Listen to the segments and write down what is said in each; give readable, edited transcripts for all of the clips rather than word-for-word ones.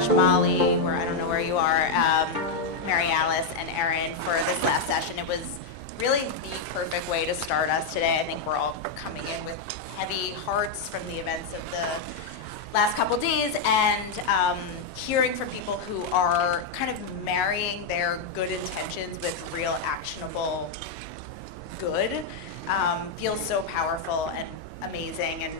Josh, Molly, or I don't know where you are, Mary Alice, and Erin for this last session. It was really the perfect way to start us today. I think we're all coming in with heavy hearts from the events of the last couple days, and hearing from people who are kind of marrying their good intentions with real actionable good feels so powerful and amazing. And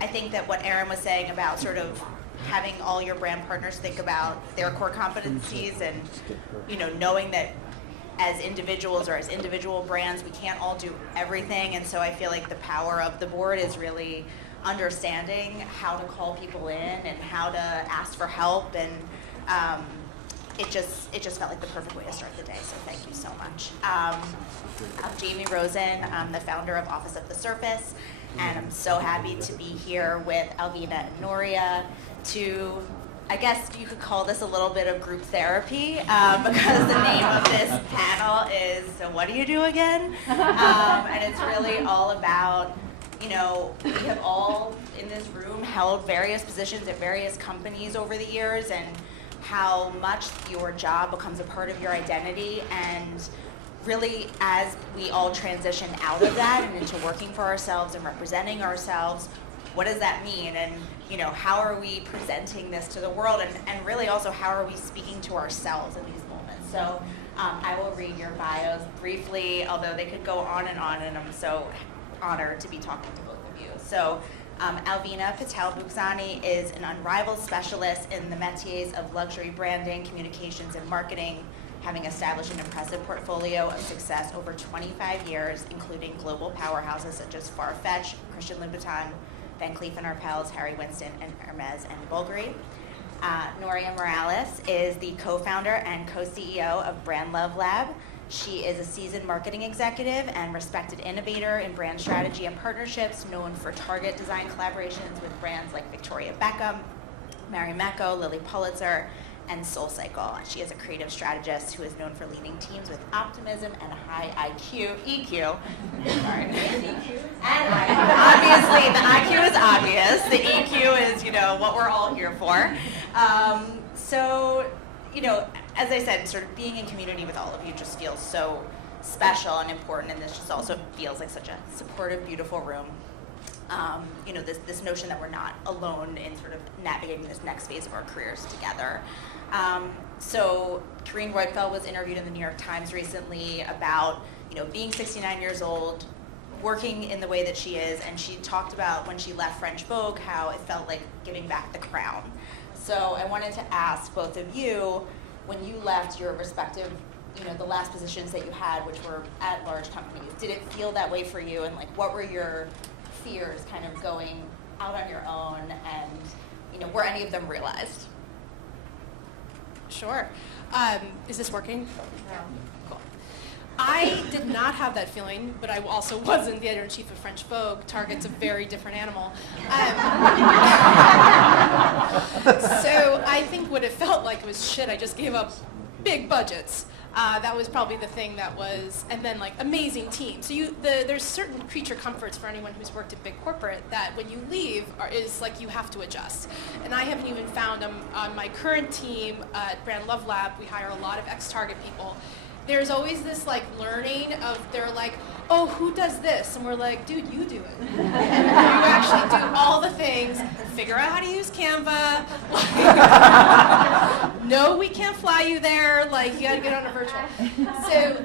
I think that what Erin was saying about sort of having all your brand partners think about their core competencies and, you know, knowing that as individuals or as individual brands, we can't all do everything. And so I feel like the power of the board is really understanding how to call people in and how to ask for help. And it just felt like the perfect way to start the day. So thank you so much. I'm Jamie Rosen. I'm the founder of Office of the Surface. And I'm so happy to be here with ALVINA and NORIA to, I guess you could call this a little bit of group therapy because the name of this panel is, so what do you do again? And it's really all about, you know, we have all in this room held various positions at various companies over the years, and how much your job becomes a part of your identity. And really, as we all transition out of that and into working for ourselves and representing ourselves, what does that mean? And, you know, how are we presenting this to the world? And really also, how are we speaking to ourselves in these moments? So I will read your bios briefly, although they could go on, and I'm so honored to be talking to both of you. So ALVINA PATEL BUXANI is an unrivaled specialist in the métiers of luxury branding, communications, and marketing, having established an impressive portfolio of success over 25 years, including global powerhouses such as Farfetch, Christian Louboutin, Van Cleef & Arpels, Harry Winston, and Hermes and Bulgari. Noria Morales is the co-founder and co-CEO of Brand Love Lab. She is a seasoned marketing executive and respected innovator in brand strategy and partnerships, known for Target design collaborations with brands like Victoria Beckham, Mary Mecco, Lily Pulitzer, and SoulCycle. She is a creative strategist who is known for leading teams with optimism and a high EQ. Sorry. And obviously, the IQ is obvious. The EQ is, you know, what we're all here for. So, you know, as I said, sort of being in community with all of you just feels so special and important, and this just also feels like such a supportive, beautiful room. You know, this notion that we're not alone in sort of navigating this next phase of our careers together. So Corinne Roitfeld was interviewed in the New York Times recently about, you know, being 69 years old, working in the way that she is, and she talked about when she left French Vogue how it felt like giving back the crown. So I wanted to ask both of you, when you left your respective, you know, the last positions that you had, which were at large companies, did it feel that way for you? And like, what were your fears kind of going out on your own, and, you know, were any of them realized? Sure. Is this working? No. Cool. I did not have that feeling, but I also wasn't the editor-in-chief of French Vogue. Target's a very different animal. So I think what it felt like was, shit, I just gave up big budgets. That was probably the thing that was, and then like amazing teams. So there's certain creature comforts for anyone who's worked at big corporate that when you leave is like you have to adjust. And I haven't even found on my current team at Brand Love Lab, we hire a lot of ex-Target people. There's always this like learning of, they're like, oh, who does this? And we're like, dude, you do it. And you actually do all the things, figure out how to use Canva. No, we can't fly you there. Like, you gotta get on a virtual. So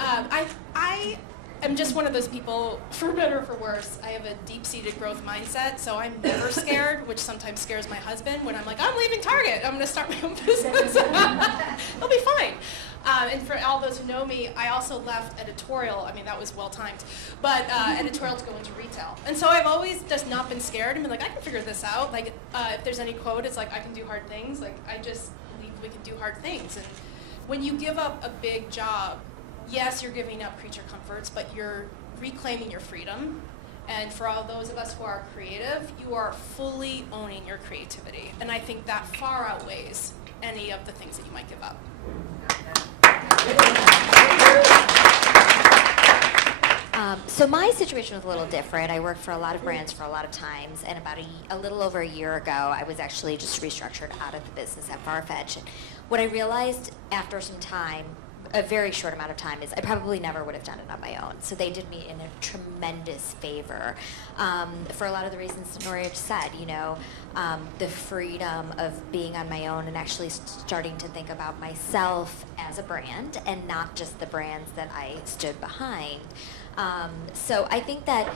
I am just one of those people, for better or for worse. I have a deep-seated growth mindset, so I'm never scared, which sometimes scares my husband when I'm like, I'm leaving Target. I'm gonna start my own business. It'll be fine. And for all those who know me, I also left editorial. I mean, that was well-timed. But editorial to go into retail. And so I've always just not been scared and been like, I can figure this out. Like, if there's any quote, it's like, I can do hard things. Like, I just believe we can do hard things. And when you give up a big job, yes, you're giving up creature comforts, but you're reclaiming your freedom. And for all those of us who are creative, you are fully owning your creativity. And I think that far outweighs any of the things that you might give up. So my situation was a little different. I worked for a lot of brands for a lot of times, and about a little over a year ago, I was actually just restructured out of the business at Farfetch. And what I realized after some time, a very short amount of time, is I probably never would have done it on my own. So they did me in a tremendous favor for a lot of the reasons Noria just said. The freedom of being on my own and actually starting to think about myself as a brand and not just the brands that I stood behind. So I think that,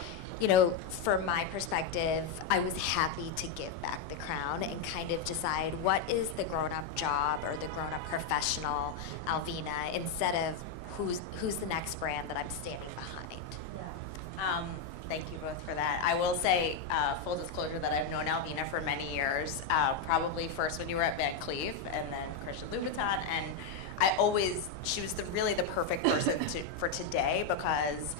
from my perspective, I was happy to give back the crown and kind of decide what is the grown-up job or the grown-up professional ALVINA instead of who's the next brand that I'm standing behind. Yeah. Thank you both for that. I will say, full disclosure, that I've known ALVINA for many years, probably first when you were at Van Cleef and then Christian Louboutin, and she was really the perfect person for today because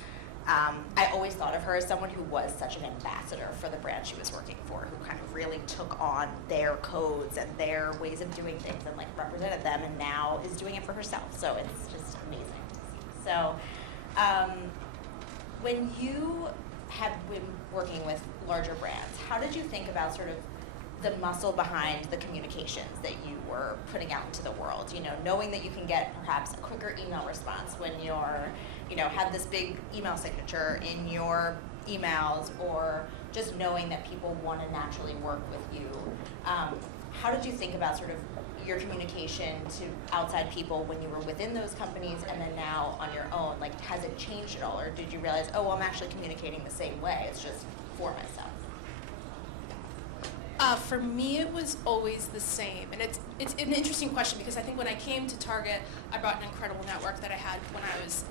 I always thought of her as someone who was such an ambassador for the brand she was working for, who kind of really took on their codes and their ways of doing things and represented them, and now is doing it for herself. So it's just amazing to see. So when you have been working with larger brands, how did you think about sort of the muscle behind the communications that you were putting out into the world? Knowing that you can get perhaps a quicker email response when you're, have this big email signature in your emails, or just knowing that people want to naturally work with you. How did you think about sort of your communication to outside people when you were within those companies and then now on your own? Has it changed at all, or did you realize, I'm actually communicating the same way, it's just for myself? For me, it was always the same, and it's an interesting question because I think when I came to Target, I brought an incredible network that I had when I was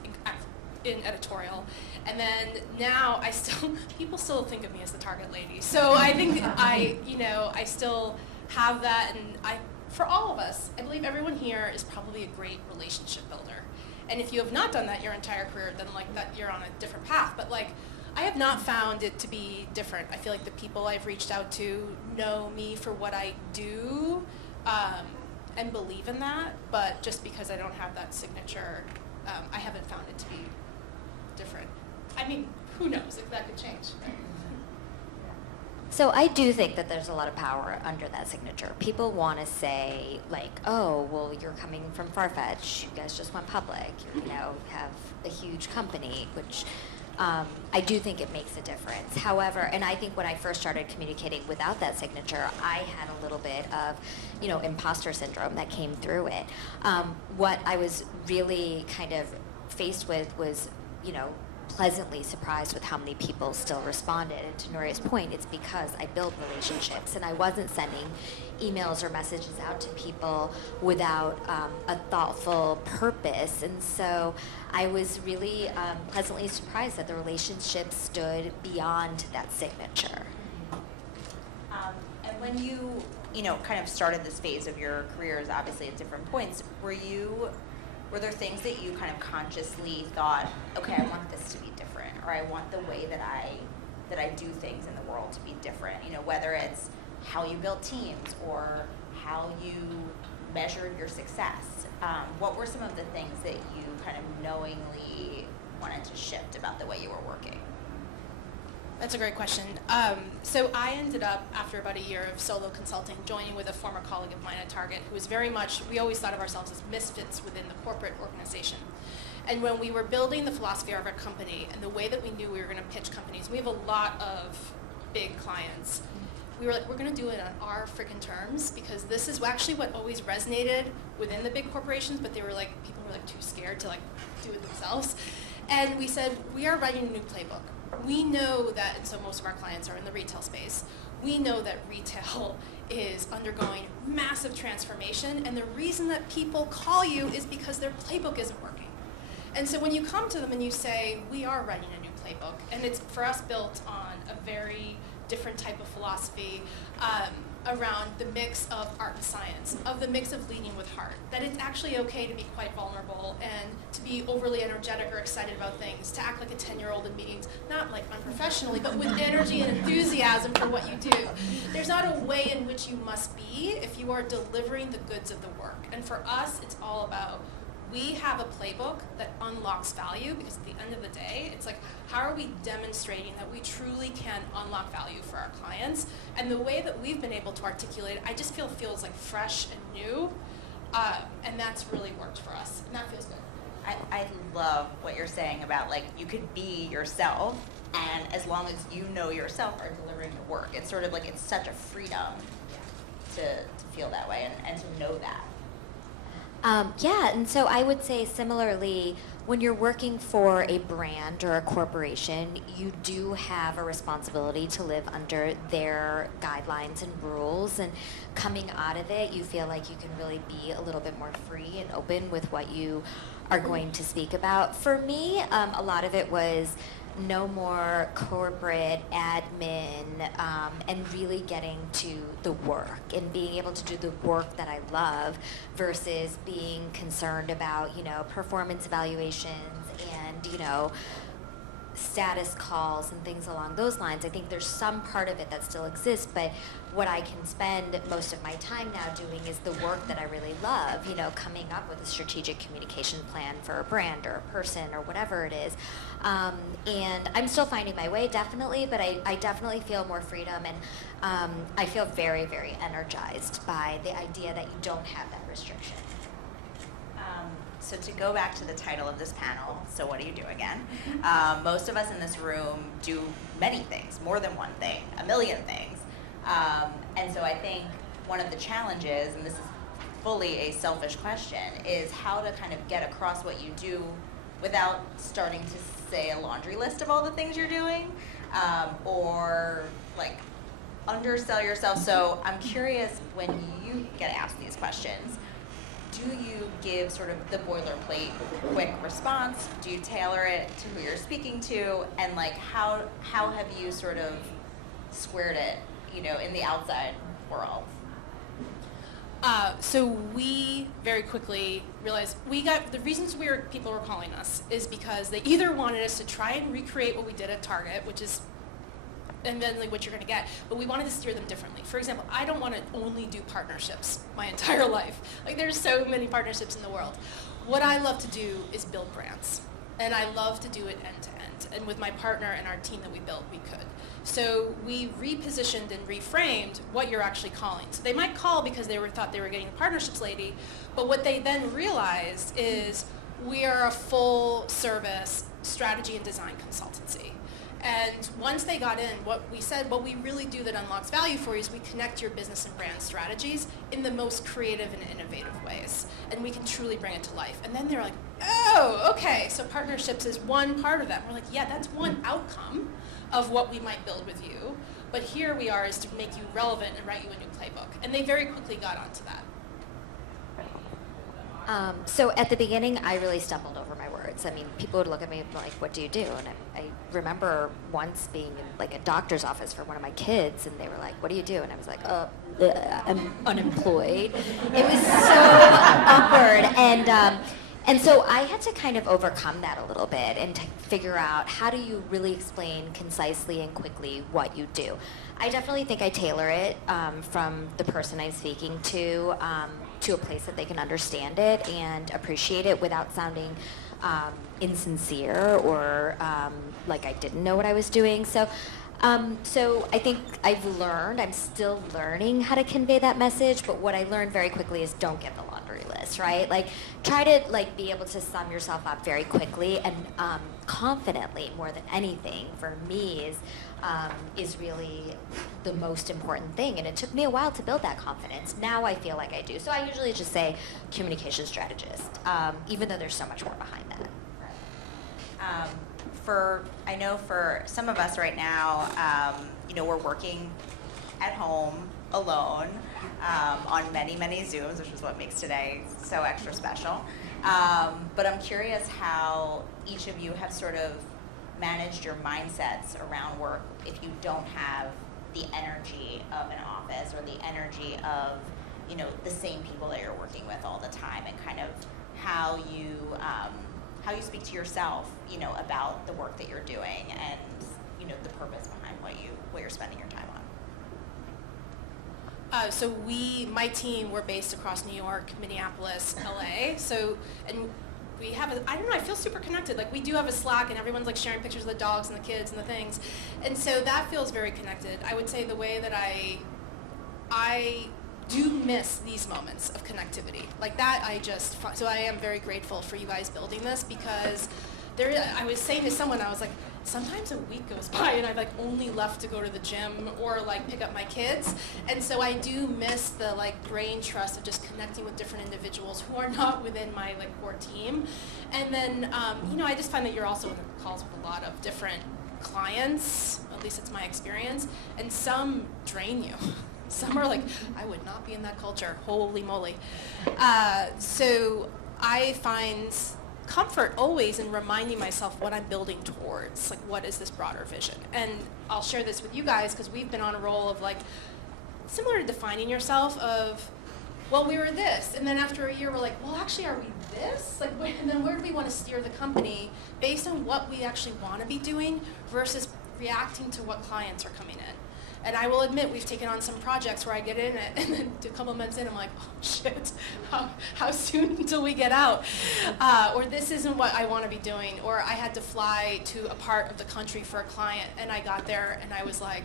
in editorial, and then now people still think of me as the Target lady. So I think I still have that, and for all of us, I believe everyone here is probably a great relationship builder, and if you have not done that your entire career, then that you're on a different path. But I have not found it to be different. I feel like the people I've reached out to know me for what I do and believe in that, but just because I don't have that signature, I haven't found it to be different. I mean, who knows if that could change. So I do think that there's a lot of power under that signature. People want to say, oh, well, you're coming from Farfetch. You guys just went public. You have a huge company, which I do think it makes a difference. However, and I think when I first started communicating without that signature, I had a little bit of, imposter syndrome that came through it. What I was really kind of faced with was, pleasantly surprised with how many people still responded. And to Noria's point, it's because I built relationships and I wasn't sending emails or messages out to people without a thoughtful purpose. And so I was really pleasantly surprised that the relationship stood beyond that signature. And when you, kind of started this phase of your careers, obviously at different points, were there things that you kind of consciously thought, okay, I want this to be different, or I want the way that I do things in the world to be different? Whether it's how you build teams or how you measured your success. What were some of the things that you kind of knowingly wanted to shift about the way you were working? That's a great question. So I ended up, after about a year of solo consulting, joining with a former colleague of mine at Target who was very much, we always thought of ourselves as misfits within the corporate organization. And when we were building the philosophy of our company and the way that we knew we were going to pitch companies, we have a lot of big clients. We were like, we're going to do it on our freaking terms because this is actually what always resonated within the big corporations, but people were too scared to do it themselves. And we said, we are writing a new playbook. We know that, and so most of our clients are in the retail space, we know that retail is undergoing massive transformation, and the reason that people call you is because their playbook isn't working. And so when you come to them and you say, we are writing a new playbook, and it's for us built on a very different type of philosophy around the mix of art and science, of the mix of leading with heart, that it's actually okay to be quite vulnerable and to be overly energetic or excited about things, to act like a 10-year-old in meetings, not unprofessionally, but with energy and enthusiasm for what you do. There's not a way in which you must be if you are delivering the goods of the work. And for us, it's all about we have a playbook that unlocks value, because at the end of the day, it's like, how are we demonstrating that we truly can unlock value for our clients? And the way that we've been able to articulate it, I just feels like fresh and new, and that's really worked for us, and that feels good. I love what you're saying about, like, you could be yourself, and as long as you know yourself are delivering the work. It's sort of like, it's such a freedom to feel that way and to know that. Yeah, and so I would say similarly, when you're working for a brand or a corporation, you do have a responsibility to live under their guidelines and rules, and coming out of it, you feel like you can really be a little bit more free and open with what you are going to speak about. For me, a lot of it was no more corporate admin, and really getting to the work and being able to do the work that I love versus being concerned about, performance evaluations and, status calls and things along those lines. I think there's some part of it that still exists, but what I can spend most of my time now doing is the work that I really love, coming up with a strategic communication plan for a brand or a person or whatever it is. And I'm still finding my way, definitely, but I definitely feel more freedom, and I feel very, very energized by the idea that you don't have that restriction. So to go back to the title of this panel, so what do you do again? Most of us in this room do many things, more than one thing, a million things. And so I think one of the challenges, and this is fully a selfish question, is how to kind of get across what you do without starting to say a laundry list of all the things you're doing, or like undersell yourself. So I'm curious, when you get asked these questions, do you give sort of the boilerplate quick response? Do you tailor it to who you're speaking to? And like, how have you sort of squared it, in the outside world? So we very quickly realized the reasons people were calling us is because they either wanted us to try and recreate what we did at Target, which is and then like what you're going to get, but we wanted to steer them differently. For example, I don't want to only do partnerships my entire life. Like, there's so many partnerships in the world. What I love to do is build brands, and I love to do it end to end. And with my partner and our team that we built, we could. So we repositioned and reframed what you're actually calling. So they might call because they thought they were getting a partnerships lady, but what they then realized is we are a full service strategy and design consultancy. And once they got in, what we really do that unlocks value for you is we connect your business and brand strategies in the most creative and innovative ways. And we can truly bring it to life. And then they're like, oh, okay, so partnerships is one part of that. And we're like, yeah, that's one outcome of what we might build with you. But here we are is to make you relevant and write you a new playbook. And they very quickly got onto that. So at the beginning, I really stumbled over my words. I mean, people would look at me like, what do you do? And I remember once being in like a doctor's office for one of my kids, and they were like, what do you do? And I was like, I'm unemployed. It was so awkward. And so I had to kind of overcome that a little bit and to figure out, how do you really explain concisely and quickly what you do? I definitely think I tailor it from the person I'm speaking to a place that they can understand it and appreciate it without sounding insincere or like I didn't know what I was doing. So I think I'm still learning how to convey that message, but what I learned very quickly is don't get the laundry list, right? Like, try to be able to sum yourself up very quickly and confidently, more than anything, for me is really the most important thing. And it took me a while to build that confidence. Now I feel like I do. So I usually just say communication strategist, even though there's so much more behind that. I know for some of us right now, we're working at home alone on many, many Zooms, which is what makes today so extra special. But I'm curious how each of you have sort of managed your mindsets around work if you don't have the energy of an office or the energy of, the same people that you're working with all the time, and kind of how you speak to yourself, about the work that you're doing and, the purpose behind what you're spending your time So my team, we're based across New York, Minneapolis, LA. So, and we have I don't know, I feel super connected. Like, we do have a Slack, and everyone's like sharing pictures of the dogs and the kids and the things. And so that feels very connected. I would say the way that I do miss these moments of connectivity. Like that, so I am very grateful for you guys building this, because I was saying to someone, I was like, sometimes a week goes by and I've like only left to go to the gym or like pick up my kids. And so I do miss the like brain trust of just connecting with different individuals who are not within my like core team. And then, I just find that you're also in the calls with a lot of different clients, at least it's my experience, and some drain you. Some are like, I would not be in that culture, holy moly. So I find comfort always in reminding myself what I'm building towards, like what is this broader vision. And I'll share this with you guys because we've been on a roll of like, similar to defining yourself of, well, we were this, and then after a year we're like, well, actually, are we this? Like, and then where do we want to steer the company based on what we actually want to be doing versus reacting to what clients are coming in. And I will admit, we've taken on some projects where I get in it, and then a couple months in, I'm like, oh shit, how soon until we get out? Or this isn't what I want to be doing. Or I had to fly to a part of the country for a client, and I got there, and I was like,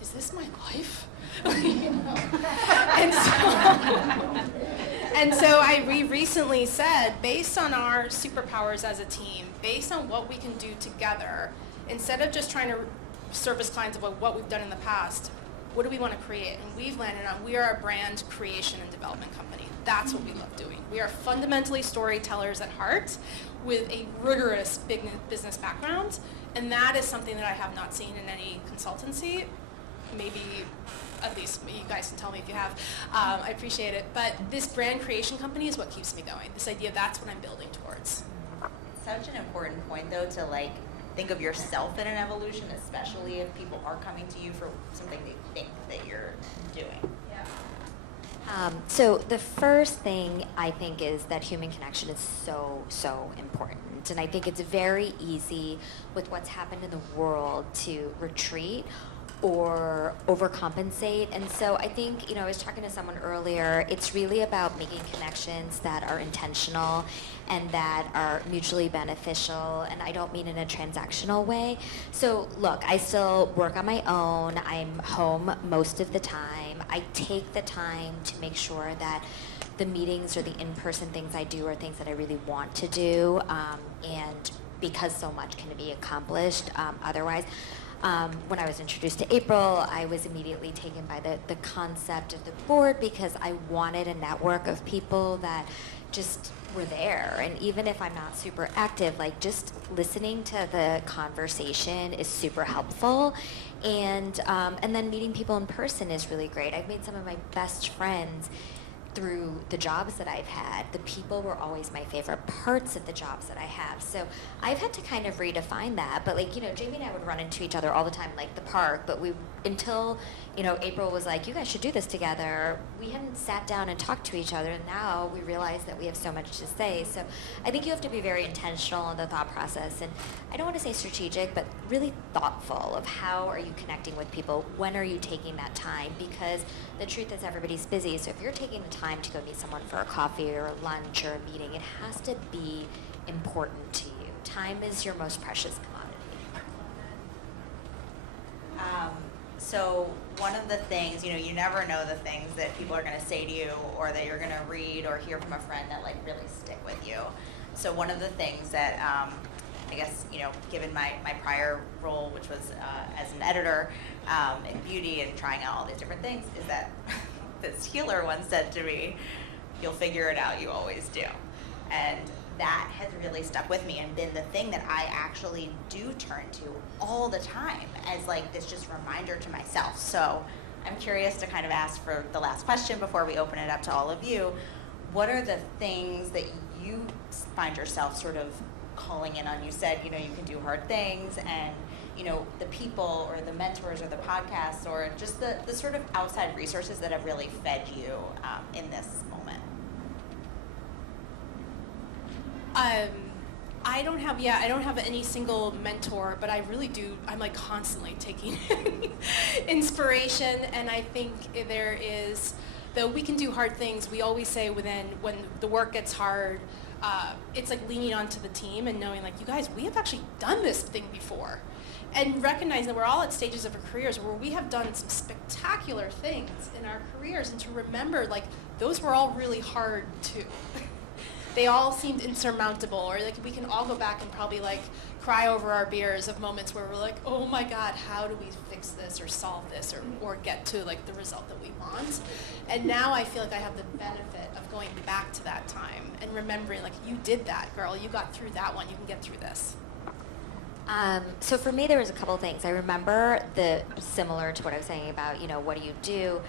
is this my life? And so we recently said, based on our superpowers as a team, based on what we can do together, instead of just trying to service clients of what we've done in the past, what do we want to create? And we've landed on, we are a brand creation and development company. That's what we love doing. We are fundamentally storytellers at heart with a rigorous big business background, and that is something that I have not seen in any consultancy. Maybe, at least you guys can tell me if you have. I appreciate it. But this brand creation company is what keeps me going. This idea, that's what I'm building towards. It's such an important point, though, to like think of yourself in an evolution, especially if people are coming to you for something they think that you're doing. So the first thing I think is that human connection is so, so important. And I think it's very easy with what's happened in the world to retreat or overcompensate. And so I think, I was talking to someone earlier, it's really about making connections that are intentional and that are mutually beneficial, and I don't mean in a transactional way. So look, I still work on my own. I'm home most of the time. I take the time to make sure that the meetings or the in-person things I do are things that I really want to do, and because so much can be accomplished otherwise. When I was introduced to April, I was immediately taken by the concept of the board because I wanted a network of people that just were there. And even if I'm not super active, like just listening to the conversation is super helpful. And then meeting people in person is really great. I've made some of my best friends through the jobs that I've had. The people were always my favorite parts of the jobs that I have. So I've had to kind of redefine that. But like, Jamie and I would run into each other all the time, like the park, but until April was like, you guys should do this together, we hadn't sat down and talked to each other, and now we realize that we have so much to say. So I think you have to be very intentional in the thought process, and I don't want to say strategic, but really thoughtful of how are you connecting with people, when are you taking that time, because the truth is everybody's busy. So if you're taking the time to go meet someone for a coffee or a lunch or a meeting, it has to be important to you. Time is your most precious commodity. So one of the things, you never know the things that people are going to say to you or that you're going to read or hear from a friend that like really stick with you. So one of the things that I guess, given my prior role, which was as an editor in beauty and trying out all these different things, is that this healer once said to me, you'll figure it out, you always do. And that has really stuck with me and been the thing that I actually do turn to all the time as like this just reminder to myself. So I'm curious to kind of ask for the last question before we open it up to all of you. What are the things that you find yourself sort of calling in on? You said, you can do hard things, and the people or the mentors or the podcasts or just the sort of outside resources that have really fed you in this moment. I don't have any single mentor, but I really do. I'm like constantly taking inspiration, and I think there is, though we can do hard things, we always say when the work gets hard, it's like leaning onto the team and knowing like, you guys, we have actually done this thing before. And recognizing that we're all at stages of our careers where we have done some spectacular things in our careers, and to remember like those were all really hard too. They all seemed insurmountable, or like we can all go back and probably like cry over our beers of moments where we're like, oh my God, how do we fix this or solve this or get to like the result that we want? And now I feel like I have the benefit of going back to that time and remembering like, you did that, girl, you got through that one, you can get through this. So for me, there was a couple of things. I remember similar to what I was saying about, what do you do?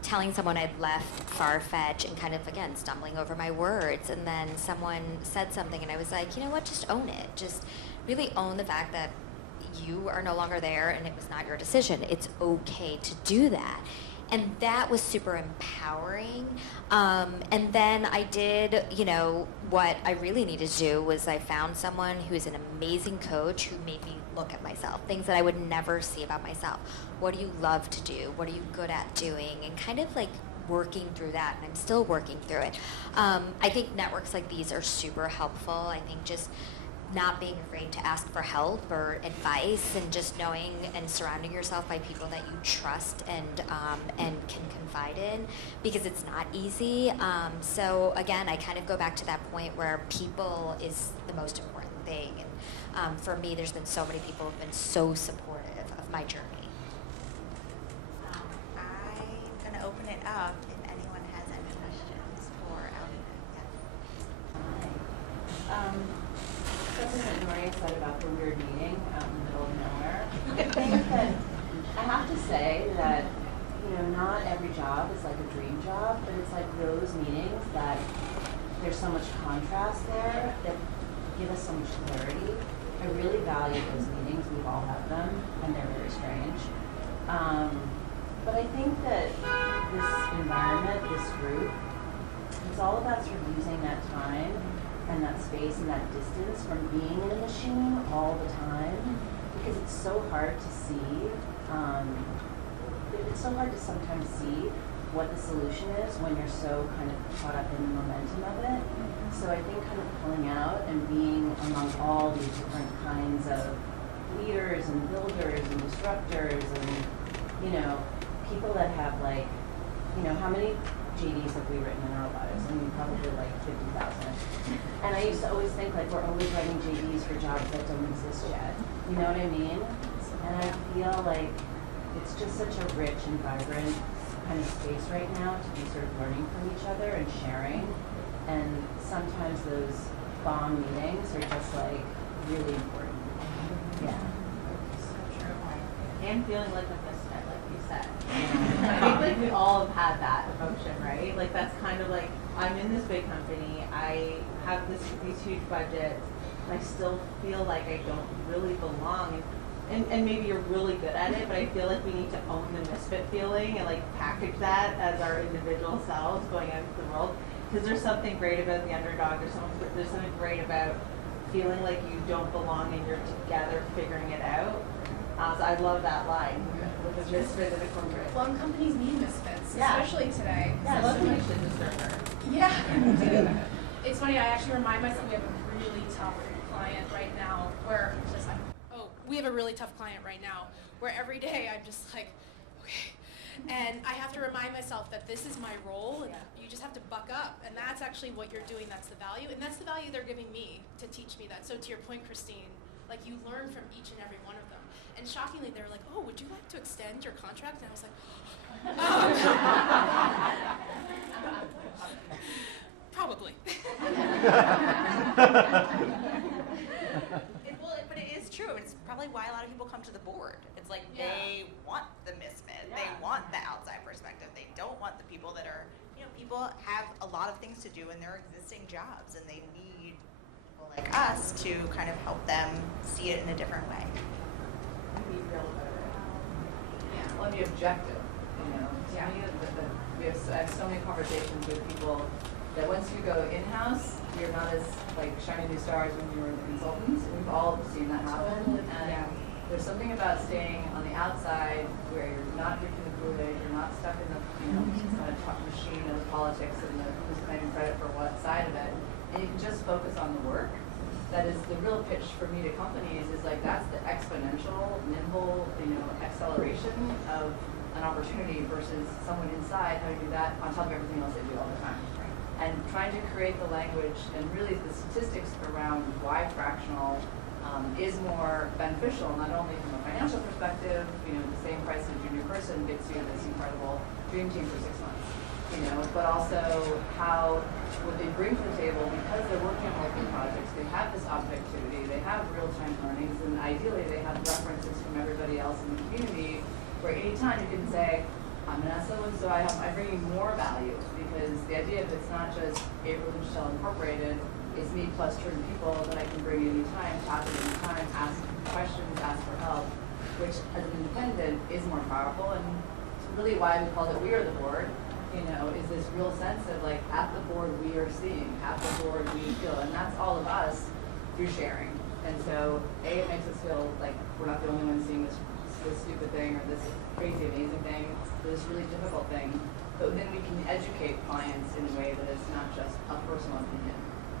Telling someone I'd left Farfetch and kind of, again, stumbling over my words. And then someone said something and I was like, you know what, just own it. Just really own the fact that you are no longer there and it was not your decision. It's okay to do that. And that was super empowering. And then I did, what I really needed to do was I found someone who's an amazing coach who made me look at myself, things that I would never see about myself. What do you love to do? What are you good at doing? And kind of like working through that, and I'm still working through it. I think networks like these are super helpful. I think just not being afraid to ask for help or advice, and just knowing and surrounding yourself by people that you trust and can confide in, because it's not easy. So again, I kind of go back to that point where people is the most important thing. And for me, there's been so many people who've been so supportive of my journey. I'm going to open it up if anyone has any questions for Alvina. Yeah. Something that Noria said about the weird meeting out in the middle of nowhere. I think that I have to say that, not every job is like a dream job, but it's like those meetings that there's so much contrast there that give us so much clarity. I really value those meetings. We've all had them, and they're very strange. But I think that this environment, this group, it's all about sort of using that time and that space and that distance from being in a machine all the time, because it's so hard to see. It's so hard to sometimes see what the solution is when you're so kind of caught up in the momentum of it. So I think kind of pulling out and being among all these different kinds of leaders and builders and disruptors and, people that have like, how many JDs have we written in our lives? I mean, probably like 50,000. And I used to always think like we're always writing JDs for jobs that don't exist yet. You know what I mean? And I feel like it's just such a rich and vibrant kind of space right now to be sort of learning from each other and sharing. And sometimes those bomb meetings are just like really important. Yeah. So true. And feeling like a misfit, like you said. I think like we all have had that emotion, right? Like that's kind of like, I'm in this big company, I have these huge budgets, and I still feel like I don't really belong. And maybe you're really good at it, but I feel like we need to own the misfit feeling and like package that as our individual selves going out into the world. Because there's something great about the underdog. There's something great about feeling like you don't belong and you're together figuring it out. So I love that line with the misfit and the corporate. Well, and companies need misfits, Yeah. especially today. Yeah, I love when you should disturb her. Yeah, we do. It's funny, I actually remind myself we have a really tough client right now where it's just like, We have a really tough client right now where every day I'm just like, okay. And I have to remind myself that this is my role and you just have to buck up. And that's actually what you're doing. That's the value. And that's the value they're giving me to teach me that. So to your point, Christine, like you learn from each and every one of them. And shockingly, they were like, oh, would you like to extend your contract? And I was like, probably. But it is true. It's probably why a lot of people come to the board. It's like they want the misfit. Yeah. They want the outside perspective. They don't want the people that are, people have a lot of things to do in their existing jobs, and they need people like us to kind of help them see it in a different way. Be real about it. Yeah, well, and be objective, To me, I have so many conversations with people that once you go in-house, you're not as like shiny new stars when you were the consultants. We've all seen that happen. And there's something about staying on the outside where you're not drinking the Kool-Aid, you're not stuck in the kind of talk machine of the politics and the who's claiming credit for what side of it. And you can just focus on the work. That is the real pitch for me to companies is like that's the exponential, nimble, acceleration of an opportunity versus someone inside having to do that on top of everything else they do all the time. And trying to create the language and really the statistics around why fractional is more beneficial, not only from a financial perspective, the same price as a junior person gets you this incredible dream team for 6 months, but also how what they bring to the table, because they're working on multiple projects, they have this objectivity, they have real-time learnings, and ideally they have references from everybody else in the community, where anytime you can say, I'm an SO, and so I'm bringing more value, because the idea of it's not just April and Michelle Incorporated, it's me plus 200 people that I can bring anytime, tap at any time, ask questions, ask for help, which as an independent is more powerful, and really why we call it We Are the Board, is this real sense of like, at the board we are seeing, at the board we feel, and that's all of us through sharing. And so, it makes us feel like we're not the only ones seeing this stupid thing or this crazy amazing thing, or this really difficult thing, but then we can educate clients in a way that is not just a personal opinion.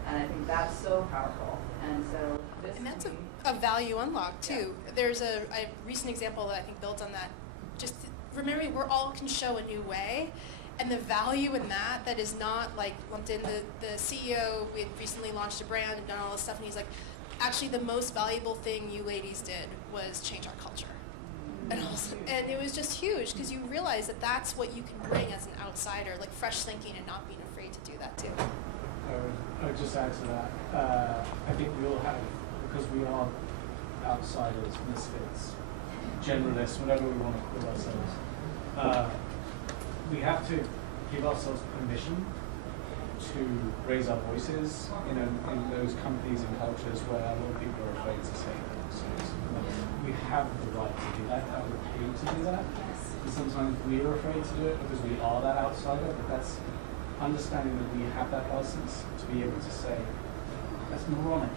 And I think that's so powerful. And so this And that's a value unlock too. Yeah. There's a recent example that I think builds on that. Just remembering we're all can show a new way, and the value in that is not like lumped in. The CEO, we had recently launched a brand and done all this stuff, and he's like, actually the most valuable thing you ladies did was change our culture. And it was just huge because you realize that that's what you can bring as an outsider, like fresh thinking and not being afraid to do that too. I would just add to that. I think we all have, because we are outsiders, misfits, generalists, whatever we want to call ourselves, we have to give ourselves permission to raise our voices in those companies and cultures where a lot of people are afraid to say things. We have the right to do that, and we're paid to do that. And sometimes we're afraid to do it because we are that outsider, but that's understanding that we have that license to be able to say, that's moronic.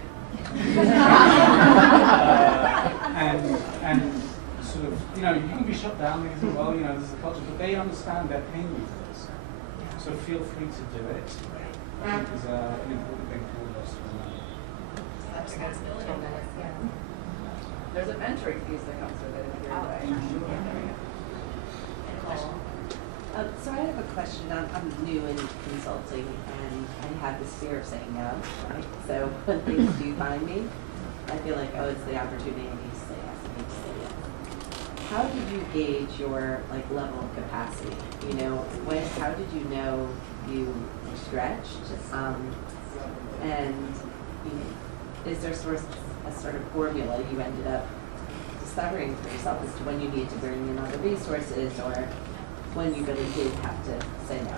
And sort of, you can be shut down because, well, this is a culture, but they understand they're paying you for this. So feel free to do it. I think is an important thing for all of us to remember. That's responsibility. There's a mentoring piece that comes with it in a weird way. So I have a question. I'm new in consulting, and I have this fear of saying no. Right? So when things do find me, I feel like, oh, it's the opportunity. I need to say yes. I need to say yes. How did you gauge your level of capacity? How did you know you stretched? And is there a sort of formula you ended up discovering for yourself as to when you needed to bring in other resources, or when you really did have to say no?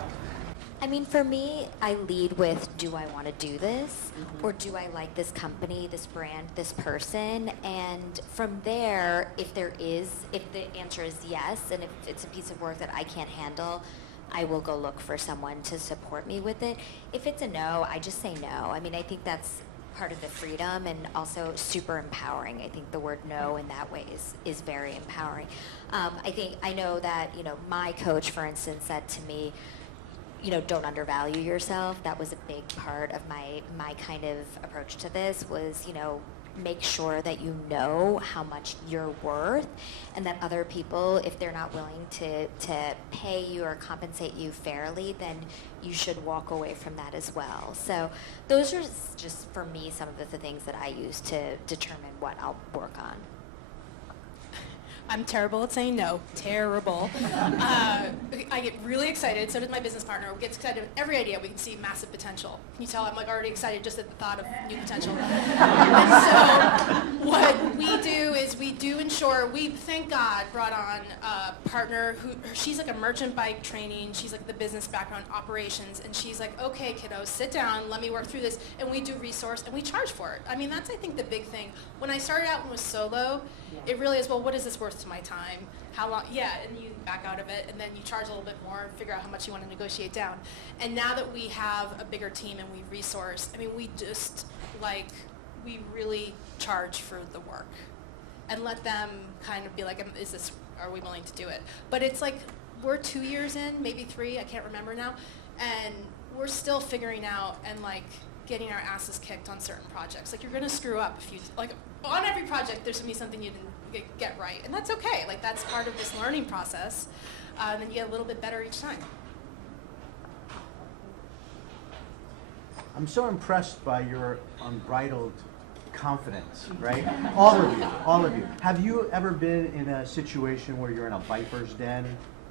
I mean, for me, I lead with, do I want to do this? Or do I like this company, this brand, this person? And from there, if the answer is yes, and if it's a piece of work that I can't handle, I will go look for someone to support me with it. If it's a no, I just say no. I mean, I think that's part of the freedom and also super empowering. I think the word no in that way is very empowering. I know that, my coach, for instance, said to me, don't undervalue yourself. That was a big part of my kind of approach to this was, make sure that you know how much you're worth, and that other people, if they're not willing to pay you or compensate you fairly, then you should walk away from that as well. So those are just, for me, some of the things that I use to determine what I'll work on. I'm terrible at saying no. Terrible. I get really excited. So does my business partner. We get excited with every idea. We can see massive potential. Can you tell I'm already excited just at the thought of new potential? And so what we do is we do ensure, we, thank God, brought on a partner who, she's like a merchant bike training, she's like the business background operations, and she's like, okay, kiddos, sit down, let me work through this, and we do resource, and we charge for it. I mean, that's, I think, the big thing. When I started out and was solo, it really is, well, what is this worth to my time? How long, yeah, and you back out of it, and then you charge a little bit more and figure out how much you want to negotiate down. And now that we have a bigger team and we resource, I mean, we just, like, we really charge for the work. And let them kind of be like, are we willing to do it? But it's like, we're 2 years in, maybe 3, I can't remember now, and we're still figuring out and like getting our asses kicked on certain projects. Like, you're gonna screw up if you, like, on every project there's gonna be something you didn't get right, and that's okay. Like, that's part of this learning process, and then you get a little bit better each time. I'm so impressed by your unbridled confidence, right? All of you. Have you ever been in a situation where you're in a viper's den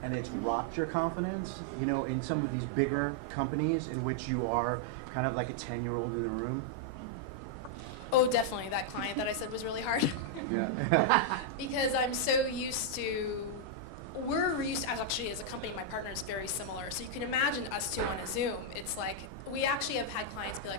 and it's rocked your confidence? You know, in some of these bigger companies in which you are kind of like a 10-year-old in the room? Oh, definitely. That client that I said was really hard. Yeah. Because I'm so used to, we're used to, actually as a company, my partner is very similar. So you can imagine us two on a Zoom. It's like, we actually have had clients be like,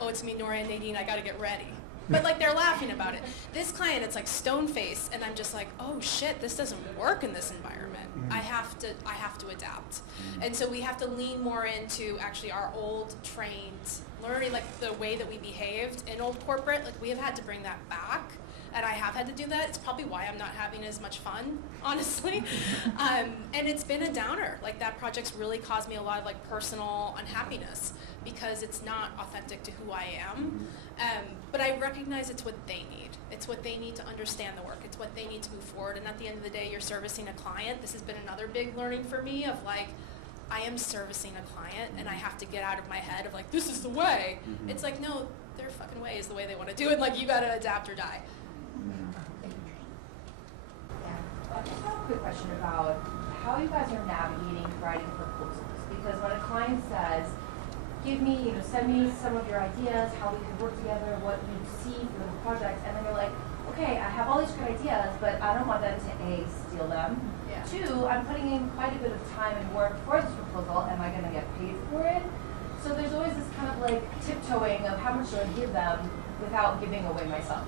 oh, it's me, Noria and Nadine, I gotta get ready. But like, they're laughing about it. This client, it's like stone face, and I'm just like, oh shit, this doesn't work in this environment. I have to adapt. And so we have to lean more into actually our old trained learning, like the way that we behaved in old corporate. Like, we have had to bring that back, and I have had to do that. It's probably why I'm not having as much fun, honestly. And it's been a downer. Like, that project's really caused me a lot of like personal unhappiness because it's not authentic to who I am. But I recognize it's what they need. It's what they need to understand the work. It's what they need to move forward. And at the end of the day, you're servicing a client. This has been another big learning for me of like, I am servicing a client, and I have to get out of my head of like, this is the way. It's like, no, their fucking way is the way they want to do it. Like, you gotta adapt or die. I just have a quick question about how you guys are navigating writing proposals. Because when a client says, give me, send me some of your ideas, how we could work together, what you see for the project, and then you're like, okay, I have all these great ideas, but I don't want them to A, steal them. Yeah. 2, I'm putting in quite a bit of time and work for this proposal, am I gonna get paid for it? So there's always this kind of like tiptoeing of how much do I give them without giving away myself.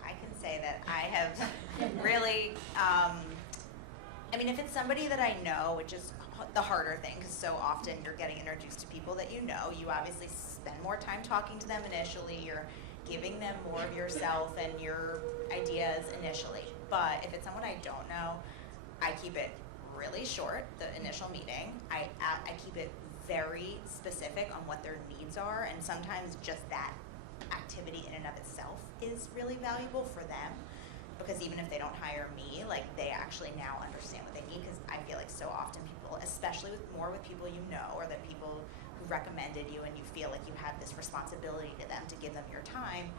I can say that I have really, I mean, if it's somebody that I know, which is the harder thing, because so often you're getting introduced to people that you know, you obviously spend more time talking to them initially, you're giving them more of yourself and your ideas initially. But if it's someone I don't know, I keep it really short, the initial meeting. I keep it very specific on what their needs are, and sometimes just that activity in and of itself is really valuable for them, because even if they don't hire me, like, they actually now understand what they need, because I feel like so often people, especially with people you know, or the people who recommended you and you feel like you have this responsibility to them to give them your time,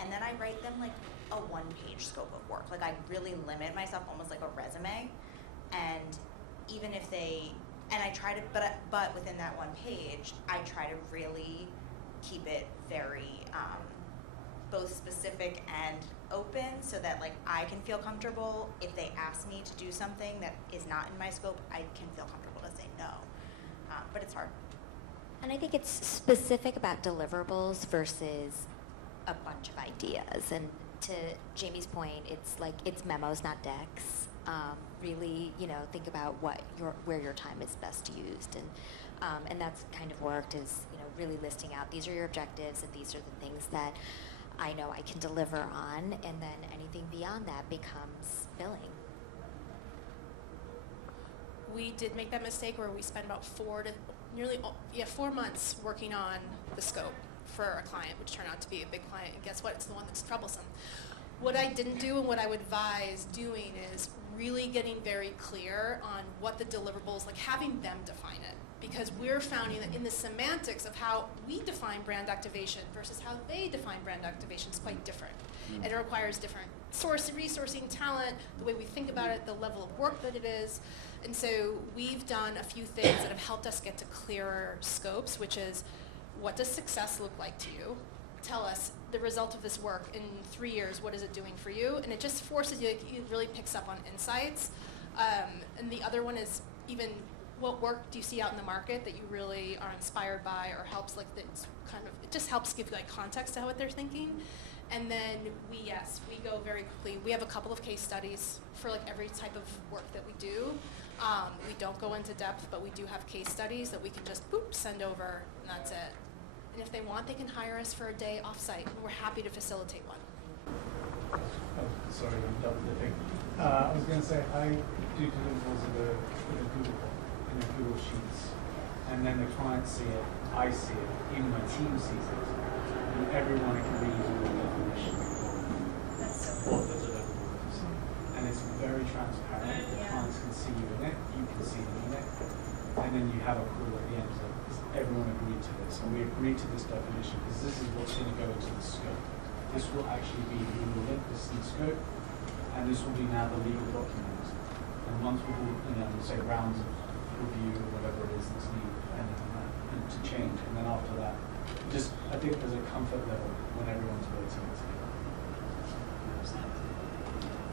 and then I write them like a 1-page scope of work. Like, I really limit myself almost like a resume, and even if they, and I try to, but within that 1 page, I try to really keep it very both specific and open, so that like I can feel comfortable if they ask me to do something that is not in my scope, I can feel comfortable to say no. But it's hard. And I think it's specific about deliverables versus a bunch of ideas. And to Jamie's point, it's like, it's memos, not decks. Really, think about where your time is best used, and that's kind of worked, is really listing out, these are your objectives and these are the things that I know I can deliver on, and then anything beyond that becomes billing. We did make that mistake where we spent about 4 months working on the scope for a client, which turned out to be a big client, and guess what? It's the one that's troublesome. What I didn't do, and what I would advise doing, is really getting very clear on what the deliverables, like having them define it. Because we're finding that in the semantics of how we define brand activation versus how they define brand activation is quite different. And it requires different resourcing, talent, the way we think about it, the level of work that it is. And so we've done a few things that have helped us get to clearer scopes, which is, what does success look like to you? tell us the result of this work in 3 years, what is it doing for you? And it just forces you, it really picks up on insights. And the other one is even what work do you see out in the market that you really are inspired by or helps, like, that's kind of, it just helps give like context to what they're thinking. And then we go very quickly. We have a couple of case studies for like every type of work that we do. We don't go into depth, but we do have case studies that we can just send over, and that's it. And if they want, they can hire us for a day offsite. We're happy to facilitate one. Oh, sorry, I'm double dipping. I was going to say, I do deliverables in a Google Sheets, and then the clients see it, I see it, even my team sees it, and everyone can read the definition of what the deliverable is. And it's very transparent. The clients can see you in it, you can see them in it, and then you have a call at the end that everyone agreed to this, and we agreed to this definition because this is what's going to go into the scope. This will actually be the link, this is the scope, and this will be now the legal document. And once we do, say rounds of review or whatever it is that's needed, depending on that, and to change, and then after that, just I think there's a comfort level when everyone's working together.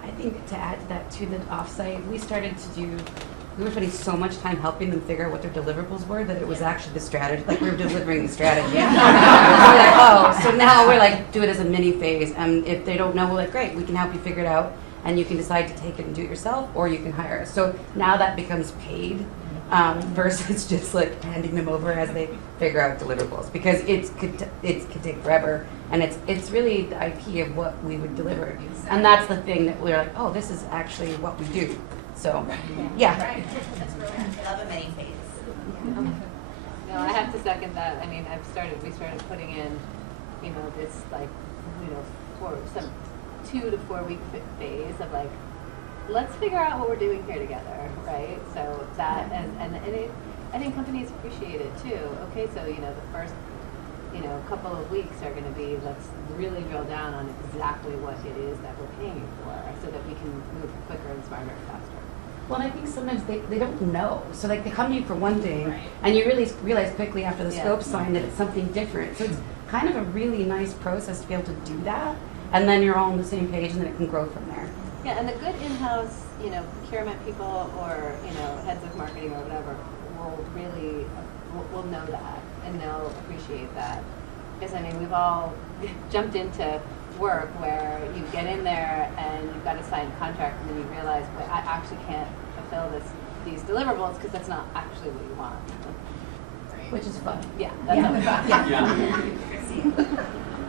I think to add to that, to the offsite, we were spending so much time helping them figure out what their deliverables were that it was actually the strategy, like we were delivering the strategy. So we're like, oh, so now we're like, do it as a mini phase. And if they don't know, we're like, great, we can help you figure it out. And you can decide to take it and do it yourself, or you can hire us. So now that becomes paid versus just like handing them over as they figure out deliverables, because it could take forever, and it's really the IP of what we would deliver, and that's the thing that we're like, oh, this is actually what we do. So, yeah. Love a many phase. No, I have to second that. I mean, we started putting in, this like, for some 2 to 4 week phase of like, let's figure out what we're doing here together, right? So that, and I think companies appreciate it too. Okay, so the first, couple of weeks are going to be, let's really drill down on exactly what it is that we're paying you for, so that we can move quicker and smarter and faster. Well, I think sometimes they don't know. So like they come to you for one thing, and you really realize quickly after the scope sign that it's something different. So it's kind of a really nice process to be able to do that, and then you're all on the same page, and then it can grow from there. Yeah, and the good in-house, procurement people or heads of marketing or whatever will know that, and they'll appreciate that. Because we've all jumped into work where you get in there and you've got to sign a contract, and then you realize, but I actually can't fulfill these deliverables because that's not actually what you want. Which is fun. Yeah, that's always fun.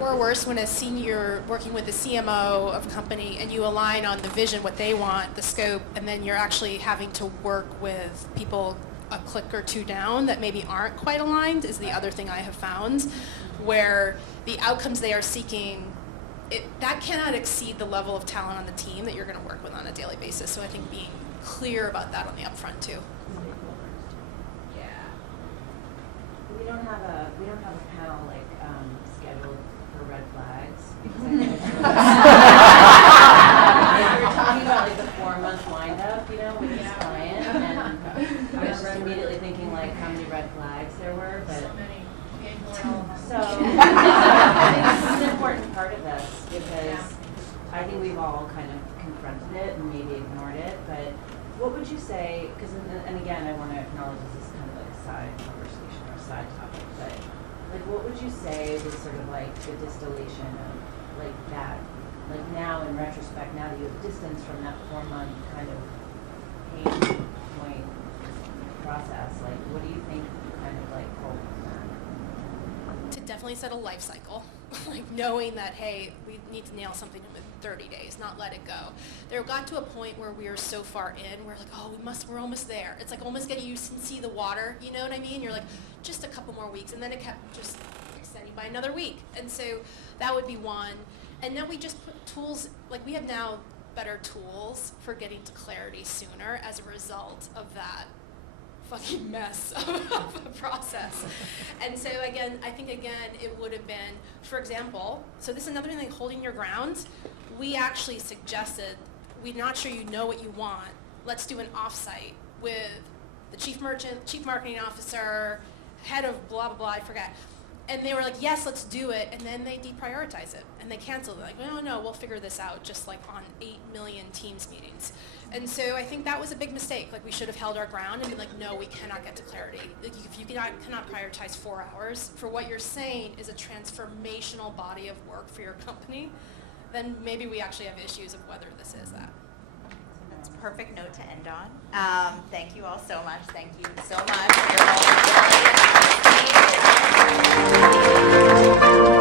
Or worse, when you're working with the CMO of a company and you align on the vision, what they want, the scope, and then you're actually having to work with people a click or two down that maybe aren't quite aligned, is the other thing I have found, where the outcomes they are seeking, that cannot exceed the level of talent on the team that you're going to work with on a daily basis. So I think being clear about that on the upfront too. Yeah. We don't have a panel like scheduled for red flags because I think we were talking about like the 4-month windup, with this client, and I was just immediately thinking like how many red flags there were, but so I think this is an important part of this because I think we've all kind of confronted it and maybe ignored it, but what would you say, because, and again, I want to acknowledge this is kind of like a side conversation or a side topic, but like what would you say was sort of like the distillation of like that, like now in retrospect, now that you have distance from that 4-month kind of pain point process, like what do you think kind of like pulled from that? To definitely set a life cycle, like knowing that, hey, we need to nail something in 30 days, not let it go. There got to a point where we were so far in, we're like, oh, we're almost there. It's like almost getting you to see the water, you know what I mean? You're like, just a couple more weeks, and then it kept just extending by another week. And so that would be one. And now we just put tools, like we have now better tools for getting to clarity sooner as a result of that fucking mess of a process. And so again, I think it would have been, for example, so this is another thing, like holding your ground. We actually suggested, we're not sure you know what you want. Let's do an offsite with the chief marketing officer, head of blah, blah, blah, I forget. And they were like, yes, let's do it. And then they deprioritize it and they cancel it. Like, no, we'll figure this out, just like on 8 million Teams meetings. And so I think that was a big mistake. Like, we should have held our ground and been like, no, we cannot get to clarity. Like, if you cannot prioritize 4 hours for what you're saying is a transformational body of work for your company, then maybe we actually have issues of whether this is that. That's a perfect note to end on. Thank you all so much. Thank you so much for your